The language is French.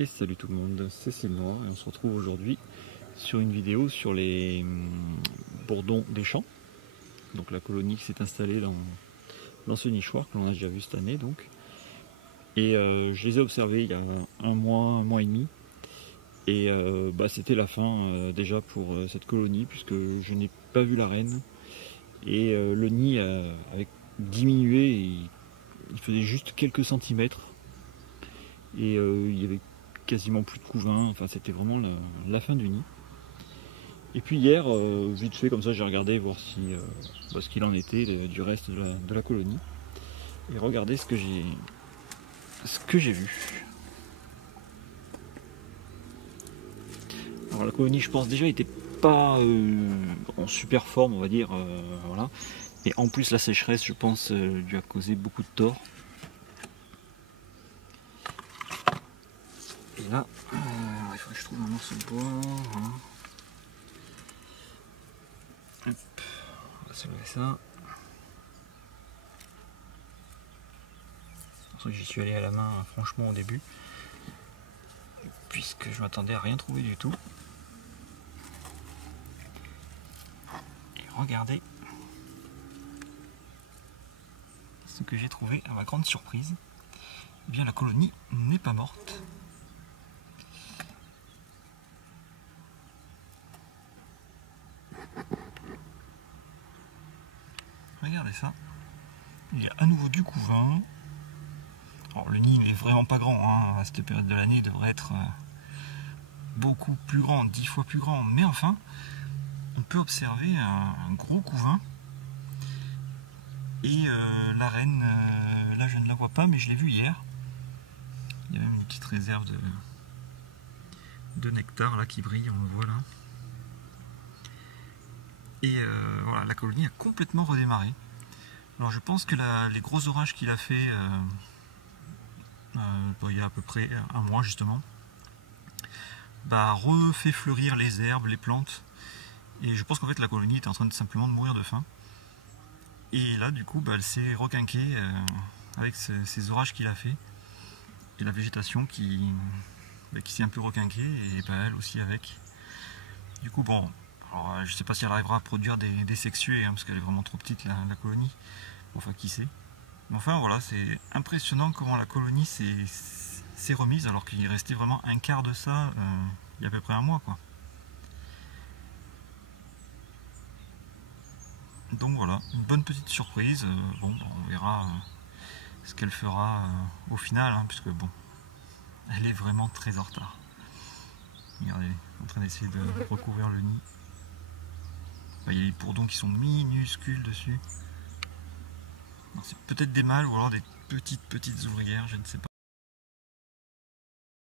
Et salut tout le monde, c'est Sylvain et on se retrouve aujourd'hui sur une vidéo sur les bourdons des champs. Donc la colonie qui s'est installée dans ce nichoir que l'on a déjà vu cette année donc. Et je les ai observés il y a un mois et demi. Et c'était la fin déjà pour cette colonie puisque je n'ai pas vu la reine. Et le nid avait diminué, et il faisait juste quelques centimètres. Et il y avait quasiment plus de couvain, enfin c'était vraiment la fin du nid. Et puis hier, vite fait comme ça, j'ai regardé voir si ce qu'il en était du reste de la colonie. Et regardez ce que j'ai vu. Alors la colonie, je pense déjà, était pas en super forme, on va dire, voilà. Et en plus la sécheresse, je pense, lui a causé beaucoup de tort. Et là, il faudrait que je trouve un morceau de bois. Voilà. Hop, on va soulever ça. J'y suis allé à la main franchement au début, puisque je m'attendais à rien trouver du tout. Et regardez ce que j'ai trouvé à ma grande surprise. Eh bien la colonie n'est pas morte. Regardez ça. Il y a à nouveau du couvain. Alors, le nid n'est vraiment pas grand, hein. À cette période de l'année il devrait être beaucoup plus grand, 10 fois plus grand, mais enfin on peut observer un gros couvain. Et la reine, là je ne la vois pas, mais je l'ai vue hier. Il y a même une petite réserve de nectar là qui brille, on le voit là. Et voilà, la colonie a complètement redémarré. Alors je pense que les gros orages qu'il a fait il y a à peu près un mois justement, refait fleurir les herbes, les plantes. Et je pense qu'en fait la colonie était en train de simplement de mourir de faim. Et là du coup elle s'est requinquée avec ces orages qu'il a fait. Et la végétation qui s'est un peu requinquée, et elle aussi avec. Du coup bon, alors, je sais pas si elle arrivera à produire des sexués, hein, parce qu'elle est vraiment trop petite la colonie. Enfin qui sait. Mais enfin voilà, c'est impressionnant comment la colonie s'est remise alors qu'il restait vraiment un quart de ça il y a à peu près un mois quoi. Donc voilà, une bonne petite surprise. Bon, on verra ce qu'elle fera au final, hein, puisque bon, elle est vraiment très en retard. Regardez, en train d'essayer de recouvrir le nid. Il y a les bourdons qui sont minuscules dessus. C'est peut-être des mâles ou alors des petites ouvrières, je ne sais pas.